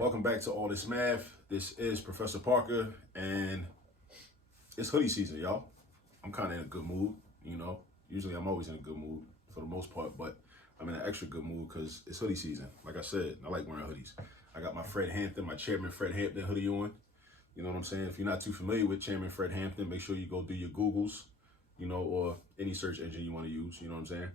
Welcome back to All This Math. This is Professor Parker, and it's hoodie season, y'all. I'm kind of in a good mood, you know. Usually I'm always in a good mood for the most part, but I'm in an extra good mood because it's hoodie season. Like I said, I like wearing hoodies. I got my Chairman Fred Hampton hoodie on. You know what I'm saying? If you're not too familiar with Chairman Fred Hampton, make sure you go do your Googles, you know, or any search engine you want to use, you know what I'm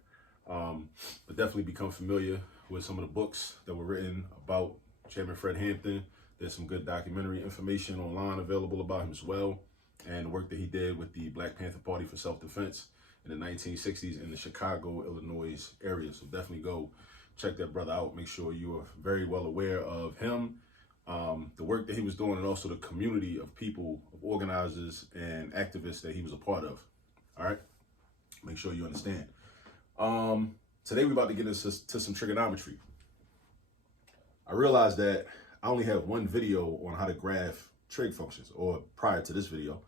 saying? But definitely become familiar with some of the books that were written about Chairman Fred Hampton. There's some good documentary information online available about him as well, and the work that he did with the Black Panther Party for self-defense in the 1960s in the Chicago, Illinois area. So definitely go check that brother out. Make sure you are very well aware of him, the work that he was doing, and also the community of people, of organizers and activists that he was a part of. All right, make sure you understand. Today we're about to get into some trigonometry. I realized that I only have one video on how to graph trig functions, or prior to this video,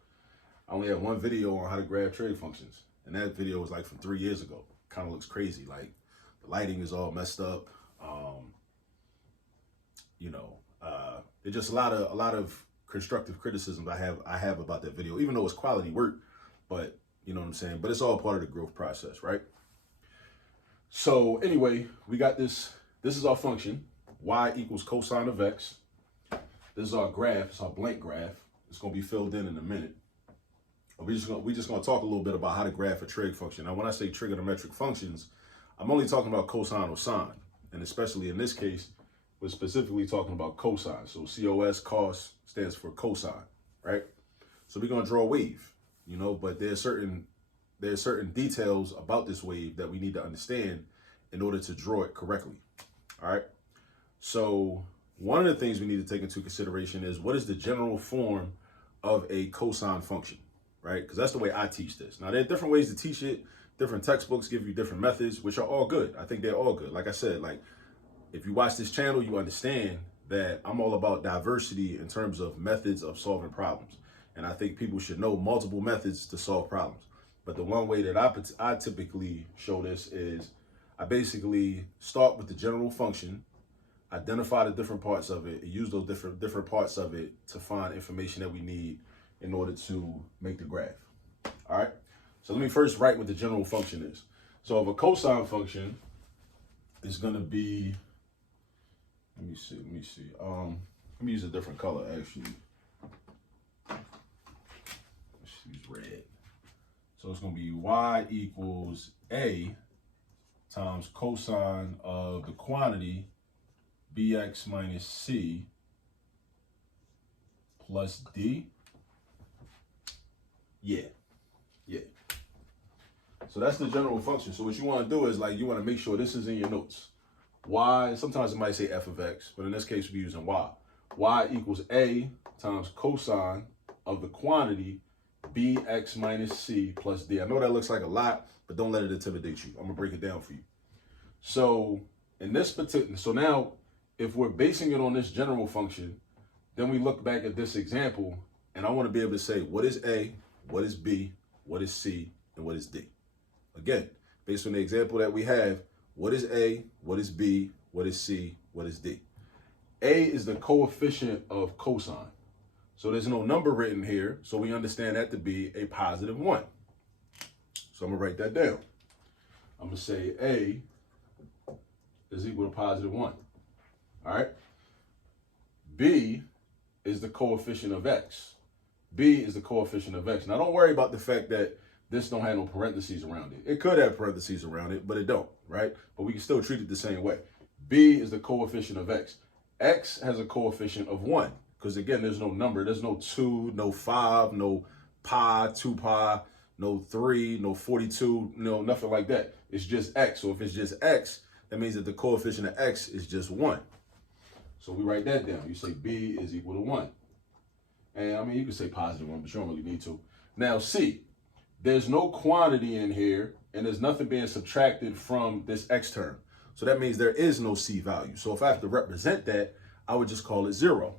I only had one video on how to graph trig functions. And that video was like from 3 years ago. Kind of looks crazy. Like the lighting is all messed up. There's just a lot of constructive criticisms I have about that video, even though it's quality work, but you know what I'm saying? But it's all part of the growth process, right? So anyway, we got this. This is our function. Y equals cosine of x. This is our graph. It's our blank graph. It's going to be filled in a minute. We're just going to talk a little bit about how to graph a trig function. Now, when I say trigonometric functions, I'm only talking about cosine or sine. And especially in this case, we're specifically talking about cosine. So cos stands for cosine, right? So we're going to draw a wave, you know, but there's certain details about this wave that we need to understand in order to draw it correctly. All right. So one of the things we need to take into consideration is what is the general form of a cosine function, right? Because that's the way I teach this. Now, there are different ways to teach it. Different textbooks give you different methods, which are all good. I think they're all good. Like I said, like if you watch this channel, you understand that I'm all about diversity in terms of methods of solving problems. And I think people should know multiple methods to solve problems. But the one way that I typically show this is I basically start with the general function, identify the different parts of it, and use those different parts of it to find information that we need in order to make the graph. All right. So let me first write what the general function is. So if a cosine function is going to be, let me see. Let me use a different color actually. Let's use red. So it's going to be y equals a times cosine of the quantity bx minus c plus d. Yeah. So that's the general function. So what you want to do is like you want to make sure this is in your notes. Y, sometimes it might say f of x, but in this case we're using y. Y equals a times cosine of the quantity bx minus c plus d. I know that looks like a lot, but don't let it intimidate you. I'm gonna break it down for you. So in this particular, so now if we're basing it on this general function, then we look back at this example, and I want to be able to say what is a, what is b, what is c, and what is d. Again, based on the example that we have, what is a, what is b, what is c, what is d. A is the coefficient of cosine. So there's no number written here, so we understand that to be a positive 1. So I'm going to write that down. I'm going to say A is equal to positive 1. All right? B is the coefficient of x. B is the coefficient of x. Now, don't worry about the fact that this don't have no parentheses around it. It could have parentheses around it, but it don't, right? But we can still treat it the same way. B is the coefficient of x. X has a coefficient of 1. Because again, there's no number. There's no 2, no 5, no pi, 2 pi, no 3, no 42, no nothing like that. It's just x. So if it's just x, that means that the coefficient of x is just 1. So we write that down. You say b is equal to 1. And I mean, you can say positive 1, but you don't really need to. Now c, there's no quantity in here, and there's nothing being subtracted from this x term. So that means there is no c value. So if I have to represent that, I would just call it 0.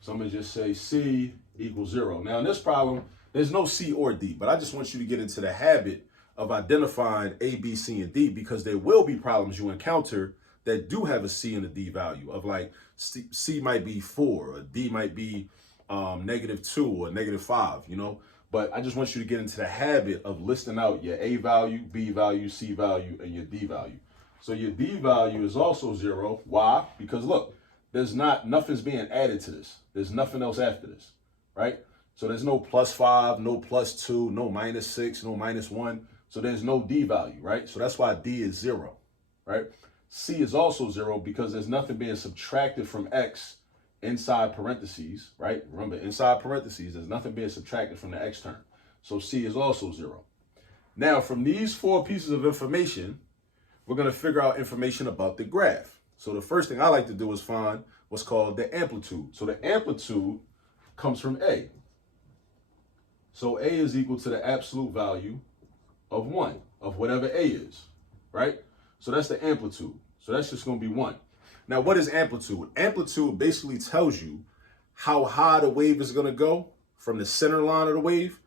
So I'm going to just say C equals 0. Now, in this problem, there's no C or D, but I just want you to get into the habit of identifying A, B, C, and D, because there will be problems you encounter that do have a C and a D value of like C might be 4 or D might be -2 or -5, you know. But I just want you to get into the habit of listing out your A value, B value, C value, and your D value. So your D value is also 0. Why? Because look, nothing's being added to this. There's nothing else after this, right? So there's no +5, no +2, no -6, no -1. So there's no D value, right? So that's why D is 0, right? C is also 0 because there's nothing being subtracted from X inside parentheses, right? Remember, inside parentheses, there's nothing being subtracted from the X term. So C is also 0. Now, from these 4 pieces of information, we're going to figure out information about the graph. So the first thing I like to do is find what's called the amplitude. So the amplitude comes from A. So A is equal to the absolute value of 1, of whatever A is, right? So that's the amplitude. So that's just going to be 1. Now, what is amplitude? Amplitude basically tells you how high the wave is going to go from the center line of the wave,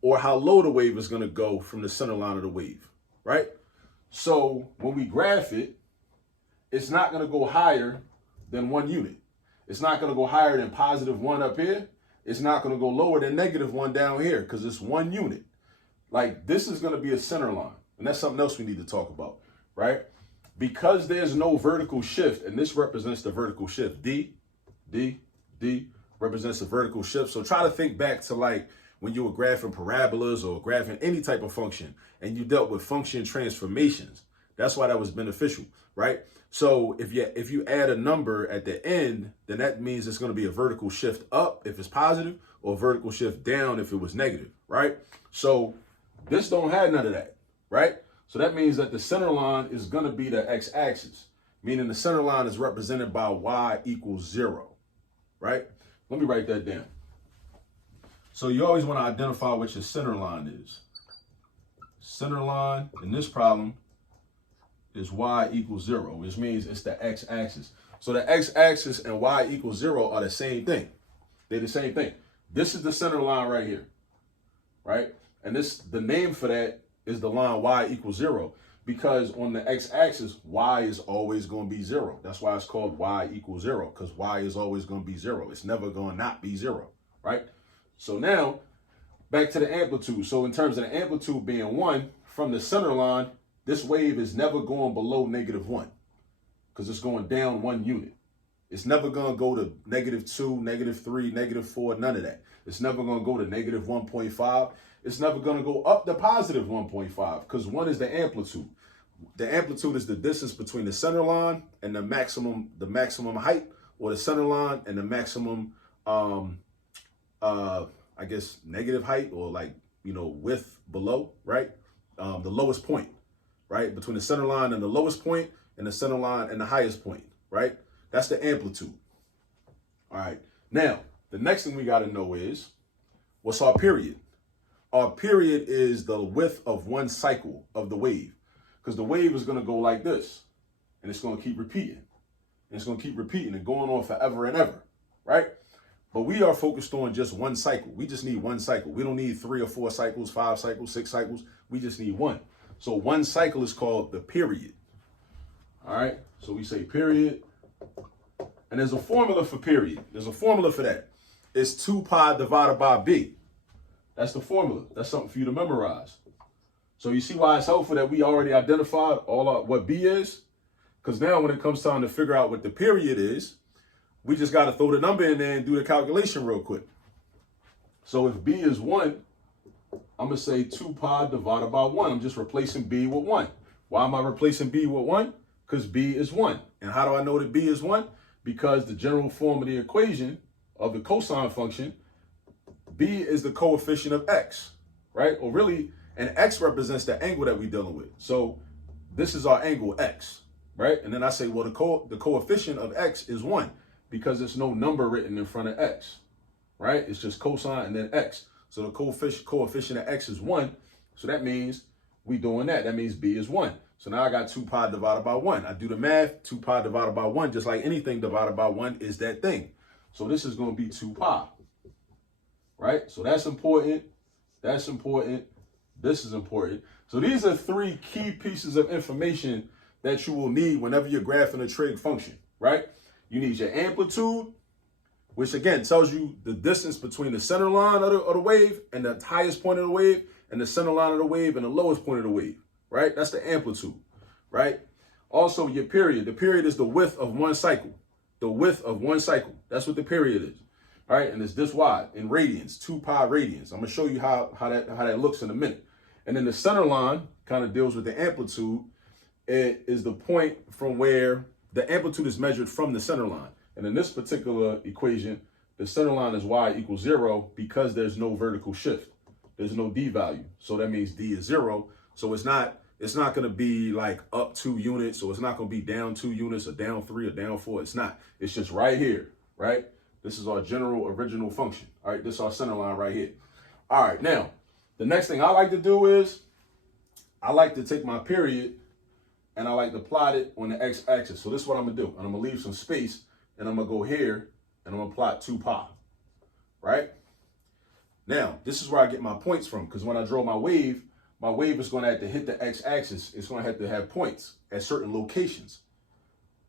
or how low the wave is going to go from the center line of the wave, right? So when we graph it, it's not going to go higher than 1 unit. It's not going to go higher than +1 up here. It's not going to go lower than -1 down here because it's 1 unit. Like, this is going to be a center line. And that's something else we need to talk about, right? Because there's no vertical shift, and this represents the vertical shift. D represents the vertical shift. So try to think back to like when you were graphing parabolas or graphing any type of function and you dealt with function transformations. That's why that was beneficial, right? So if you add a number at the end, then that means it's going to be a vertical shift up if it's positive or a vertical shift down if it was negative, right? So this don't have none of that, right? So that means that the center line is going to be the x-axis, meaning the center line is represented by y equals 0, right? Let me write that down. So you always want to identify what your center line is. Center line in this problem is y equals 0, which means it's the x-axis. So the x-axis and y equals 0 are the same thing. They're the same thing. This is the center line right here, right? And the name for that is the line y equals 0, because on the x-axis, y is always going to be 0. That's why it's called y equals 0, because y is always going to be 0. It's never going to not be 0, right? So now, back to the amplitude. So in terms of the amplitude being 1, from the center line, this wave is never going below -1, because it's going down 1 unit. It's never going to go to -2, -3, -4, none of that. It's never going to go to -1.5. It's never going to go up to +1.5 because 1 is the amplitude. The amplitude is the distance between the center line and the maximum height, or the center line and the maximum, I guess, negative height, or like, width below, right? The lowest point, right? Between the center line and the lowest point and the center line and the highest point, right? That's the amplitude. All right. Now, the next thing we got to know is, what's our period? Our period is the width of 1 cycle of the wave, because the wave is going to go like this, and it's going to keep repeating. And it's going to keep repeating and going on forever and ever, right? But we are focused on just 1 cycle. We just need 1 cycle. We don't need 3 or 4 cycles, 5 cycles, 6 cycles. We just need 1. So 1 cycle is called the period. All right? So we say period. And there's a formula for period. There's a formula for that. It's 2 pi divided by b. That's the formula. That's something for you to memorize. So you see why it's helpful that we already identified what b is? Because now when it comes time to figure out what the period is, we just got to throw the number in there and do the calculation real quick. So if b is 1, I'm going to say 2 pi divided by 1. I'm just replacing b with 1. Why am I replacing b with 1? Because b is 1. And how do I know that b is 1? Because the general form of the equation of the cosine function, b is the coefficient of x, right? Or really, and x represents the angle that we're dealing with. So this is our angle x, right? And then I say, well, the coefficient of x is 1 because there's no number written in front of x, right? It's just cosine and then x. So the coefficient of x is 1. So that means we doing that. That means b is 1. So now I got 2 pi divided by 1. I do the math. 2 pi divided by 1, just like anything divided by 1 is that thing. So this is going to be 2 pi. Right? So that's important. That's important. This is important. So these are 3 key pieces of information that you will need whenever you're graphing a trig function, right? You need your amplitude, which again tells you the distance between the center line of the wave and the highest point of the wave, and the center line of the wave and the lowest point of the wave, right? That's the amplitude, right? Also, your period. The period is the width of one cycle. The width of one cycle. That's what the period is, all right? And it's this wide in radians, 2 pi radians. I'm gonna show you how that looks in a minute. And then the center line kind of deals with the amplitude. It is the point from where the amplitude is measured from the center line. And in this particular equation, the center line is y equals 0 because there's no vertical shift. There's no d value. So that means d is 0. So it's not going to be like up 2 units, or it's not going to be down 2 units or down 3 or down 4. It's not. It's just right here, right? This is our general original function. All right, this is our center line right here. All right, now, the next thing I like to do is I like to take my period and I like to plot it on the x-axis. So this is what I'm going to do. And I'm going to leave some space, and I'm going to go here, and I'm going to plot 2 pi, right? Now, this is where I get my points from, because when I draw my wave is going to have to hit the x-axis. It's going to have points at certain locations.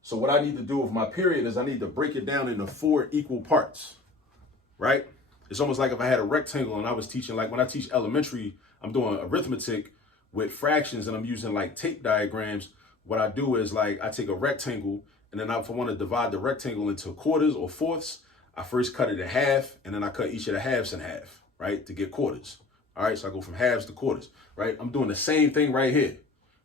So what I need to do with my period is I need to break it down into 4 equal parts, right? It's almost like if I had a rectangle and I was teaching, like when I teach elementary, I'm doing arithmetic with fractions and I'm using like tape diagrams. What I do is like I take a rectangle, and then if I want to divide the rectangle into quarters or fourths, I first cut it in half, and then I cut each of the halves in half, right, to get quarters. All right, so I go from halves to quarters, right? I'm doing the same thing right here,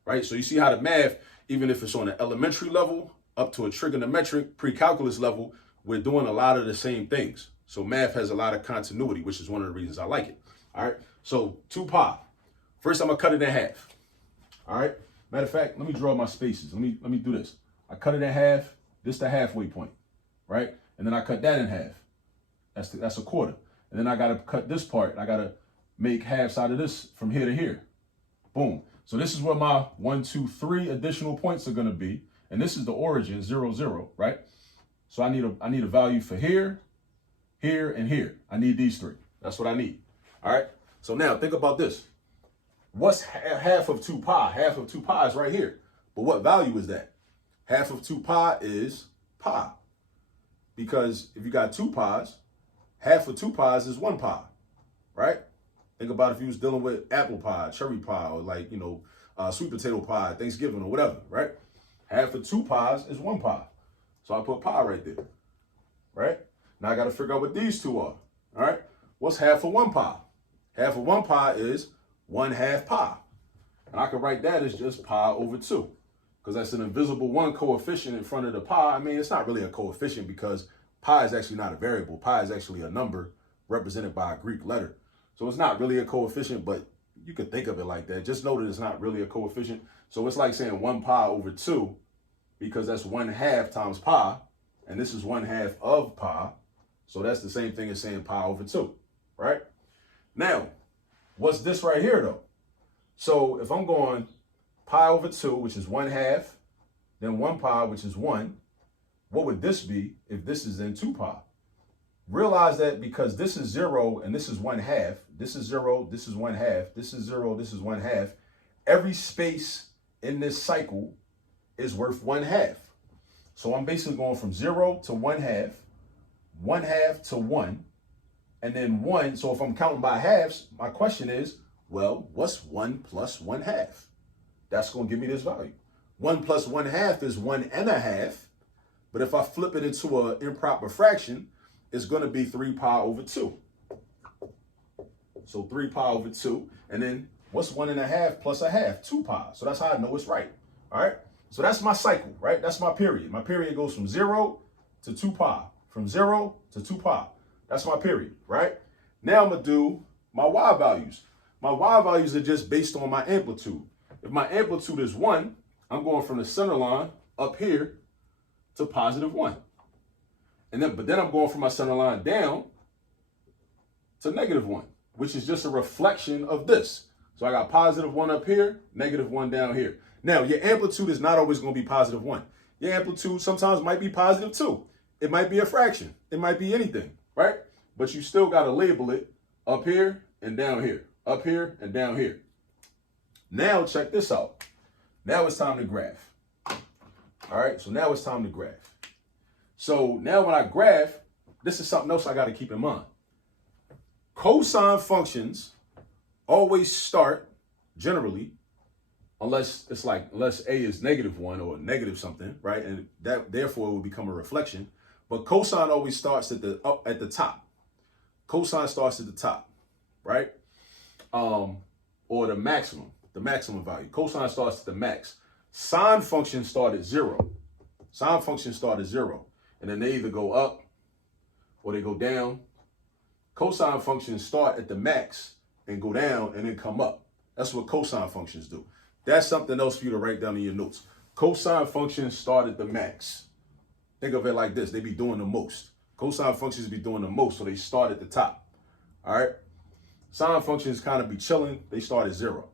right? So you see how the math, even if it's on an elementary level up to a trigonometric pre-calculus level, we're doing a lot of the same things. So math has a lot of continuity, which is one of the reasons I like it. All right, so 2 pi. First, I'm gonna cut it in half. All right. Matter of fact, let me draw my spaces. Let me do this. I cut it in half. This is the halfway point, right? And then I cut that in half. That's a quarter. And then I gotta cut this part. I gotta make halves out of this from here to here. Boom. So this is where my 1, 2, 3 additional points are gonna be. And this is the origin, 0, 0, right? So I need a value for here, here, and here. I need these 3. That's what I need. All right. So now think about this. What's half of 2 pi? Half of 2 pi is right here. But what value is that? Half of 2 pi is pi. Because if you got 2 pi's, half of 2 pi's is 1 pi, right? Think about if you was dealing with apple pie, cherry pie, or like, sweet potato pie, Thanksgiving or whatever, right? Half of 2 pi's is 1 pi. So I put pi right there, right? Now I got to figure out what these 2 are, all right? What's half of 1 pi? Half of 1 pi is 1/2 pi. And I can write that as just pi over 2, because that's an invisible 1 coefficient in front of the pi. I mean, it's not really a coefficient because pi is actually not a variable. Pi is actually a number represented by a Greek letter. So it's not really a coefficient, but you could think of it like that. Just know that it's not really a coefficient. So it's like saying 1 pi over 2, because that's 1/2 times pi, and this is 1/2 of pi. So that's the same thing as saying pi over 2, right? Now, what's this right here though? So if I'm going pi over 2, which is 1/2, then 1 pi, which is 1, what would this be if this is in 2 pi? Realize that because this is 0 and this is 1/2, this is 0, this is 1/2, this is 0, this is 1/2, every space in this cycle is worth 1/2. So I'm basically going from 0 to 1/2, 1/2 to 1, and then 1. So if I'm counting by halves, my question is, well, what's 1 plus 1/2? That's going to give me this value. 1 plus 1/2 is 1.5. But if I flip it into an improper fraction, it's going to be 3 pi over 2. So 3 pi over 2. And then what's 1.5 plus 1/2? 2 pi. So that's how I know it's right. All right. So that's my cycle, right? That's my period. My period goes from 0 to 2 pi. From 0 to 2 pi. That's my period, right? Now I'm going to do my y values. My y values are just based on my amplitude. If my amplitude is 1, I'm going from the center line up here to +1. But then I'm going from my center line down to -1, which is just a reflection of this. So I got +1 up here, -1 down here. Now, your amplitude is not always going to be +1. Your amplitude sometimes might be +2. It might be a fraction. It might be anything, right? But you still got to label it up here and down here, up here and down here. Now, check this out. Now it's time to graph. All right, so now it's time to graph. So now when I graph, this is something else I got to keep in mind. Cosine functions always start, generally, unless A is -1 or negative something, right? And that therefore it will become a reflection. But cosine always starts at the top. Cosine starts at the top, right? Or the maximum value. Cosine starts at the max. Sine functions start at 0. Sine functions start at 0. And then they either go up or they go down. Cosine functions start at the max and go down and then come up. That's what cosine functions do. That's something else for you to write down in your notes. Cosine functions start at the max. Think of it like this. They be doing the most. Cosine functions be doing the most, so they start at the top. All right? Sine functions kind of be chilling. They start at 0.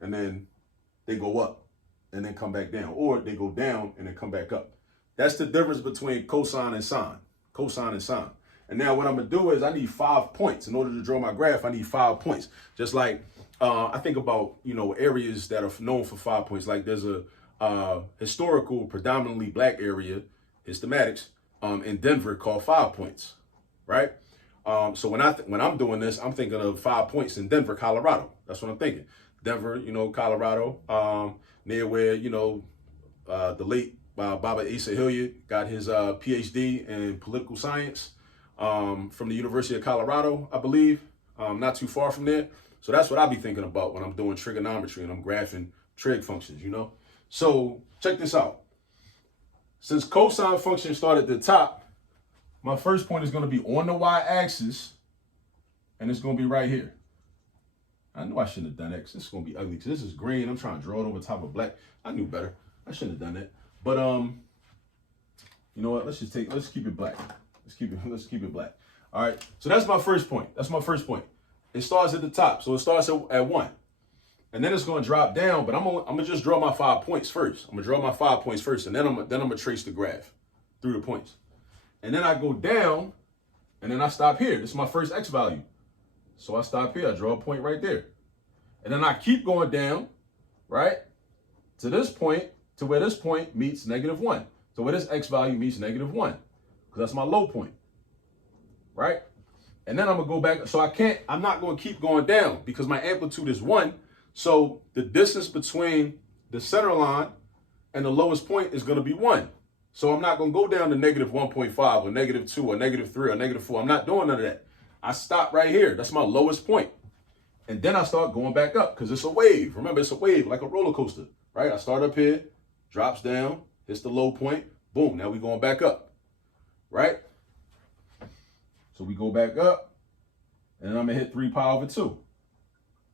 And then they go up and then come back down. Or they go down and then come back up. That's the difference between cosine and sine. Cosine and sine. And now what I'm going to do is I need 5 points. In order to draw my graph, I need 5 points. Just like I think about, areas that are known for 5 points. Like there's a historical, predominantly black area, histомatics, in Denver called 5 points, right? So when I'm doing this, I'm thinking of 5 points in Denver, Colorado. That's what I'm thinking. Denver, Colorado, near where, the late Baba Asa Hilliard got his PhD in political science from the University of Colorado, I believe, not too far from there. So that's what I'll be thinking about when I'm doing trigonometry and I'm graphing trig functions, So check this out. Since cosine functions start at the top, my first point is going to be on the y-axis, and it's going to be right here. I knew I shouldn't have done X. This is going to be ugly because this is green. I'm trying to draw it over top of black. I knew better. I shouldn't have done that. But you know what? Let's keep it black. Let's keep it black. All right. So that's my first point. It starts at the top. So it starts at 1. And then it's going to drop down, but I'm gonna just draw my 5 points first. and then I'm gonna trace the graph through the points. And then I go down, and then I stop here. This is my first X value. So I stop here, I draw a point right there. And then I keep going down, right? To this point, to where this point meets -1. So where this X value meets -1, because that's my low point, right? And then I'm gonna go back, so I'm not gonna keep going down because my amplitude is 1. So the distance between the center line and the lowest point is gonna be 1. So I'm not gonna go down to -1.5 or -2 or -3 or -4. I'm not doing none of that. I stop right here. That's my lowest point. And then I start going back up because it's a wave. Remember, it's a wave like a roller coaster, right? I start up here, drops down, hits the low point, boom, now we going back up, right? So we go back up, and then I'm gonna hit 3 pi over 2.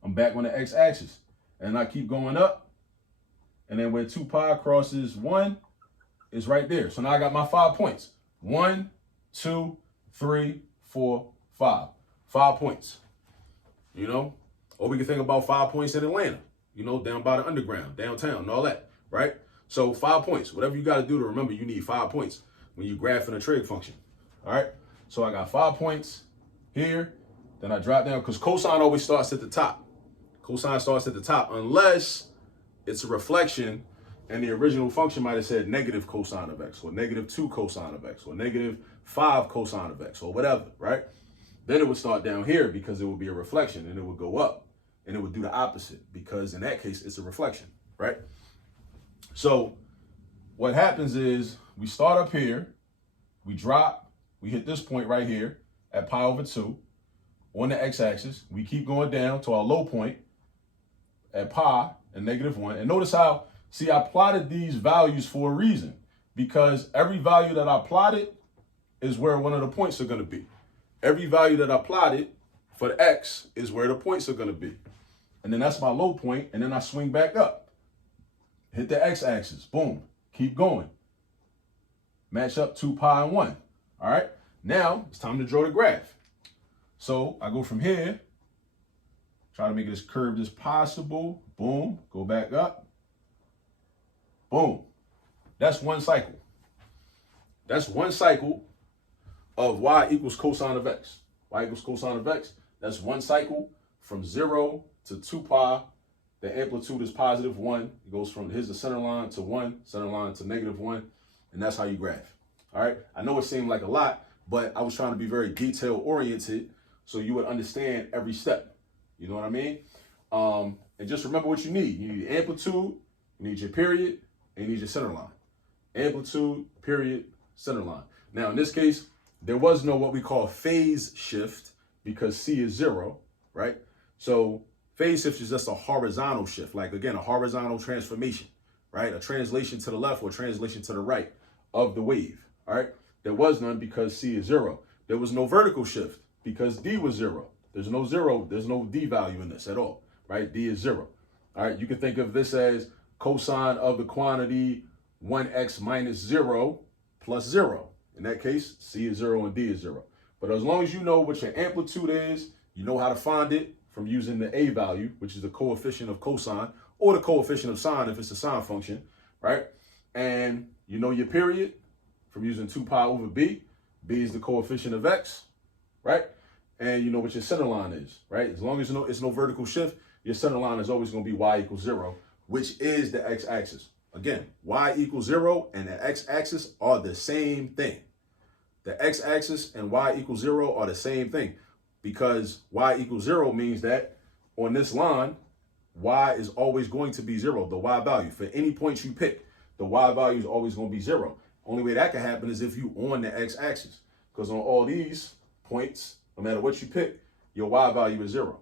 I'm back on the x-axis, and I keep going up, and then where 2 pi crosses 1 is right there. So now I got my 5 points. 1, 2, 3, 4, 5. 5 points, Or we can think about 5 points in Atlanta, down by the underground, downtown, and all that, right? So 5 points. Whatever you got to do to remember, you need 5 points when you graphing a trig function, all right? So I got 5 points here, then I drop down, because cosine always starts at the top. Cosine starts at the top unless it's a reflection and the original function might have said negative cosine of x or -2 cosine of x or -5 cosine of x or whatever, right? Then it would start down here because it would be a reflection, and it would go up and it would do the opposite because in that case, it's a reflection, right? So what happens is we start up here, we drop, we hit this point right here at pi over 2 on the x-axis. We keep going down to our low point at pi and -1. And notice how, I plotted these values for a reason, because every value that I plotted is where one of the points are going to be. Every value that I plotted for the x is where the points are going to be. And then that's my low point, and then I swing back up. Hit the x-axis, boom, keep going. Match up 2 pi and 1, all right? Now, it's time to draw the graph. So I go from here, try to make it as curved as possible, boom, go back up, boom. That's one cycle. That's one cycle of y equals cosine of x. Y equals cosine of x, that's one cycle from 0 to 2 pi the amplitude is positive 1. It goes from, here's the center line to 1, center line to negative 1, and that's how you graph. All right, I know it seemed like a lot, but I was trying to be very detail oriented so you would understand every step. You know what I mean? And just remember what you need. You need amplitude, you need your period, and you need your center line. Amplitude, period, center line. Now, in this case, there was no what we call phase shift because C is 0, right? So phase shift is just a horizontal shift, like, again, a horizontal transformation, right? A translation to the left or translation to the right of the wave, all right? There was none because C is 0. There was no vertical shift because D was 0. There's no 0, there's no D value in this at all, right? D is 0, all right? You can think of this as cosine of the quantity 1x minus 0 plus 0. In that case, C is 0 and D is 0. But as long as you know what your amplitude is, you know how to find it from using the A value, which is the coefficient of cosine, or the coefficient of sine if it's a sine function, right? And you know your period from using 2 pi over B. B is the coefficient of x, right? And you know what your center line is, right? As long as you know it's no vertical shift, your center line is always going to be y equals 0, which is the x-axis. Again, y equals 0 and the x-axis are the same thing. The x-axis and y equals 0 are the same thing because y equals 0 means that on this line, y is always going to be 0, the y value. For any point you pick, the y value is always going to be 0. Only way that can happen is if you on the x-axis, because on all these points, no matter what you pick, your y value is 0,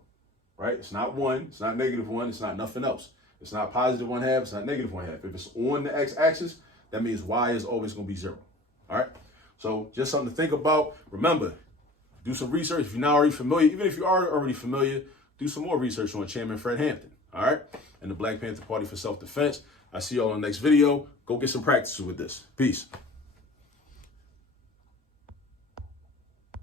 right? It's not 1, it's not negative 1, it's not nothing else. It's not positive 1/2, it's not negative 1/2. If it's on the x-axis, that means y is always going to be 0, all right? So just something to think about. Remember, do some research. If you're not already familiar, even if you are already familiar, do some more research on Chairman Fred Hampton, all right? And the Black Panther Party for Self-Defense. I see y'all in the next video. Go get some practice with this. Peace.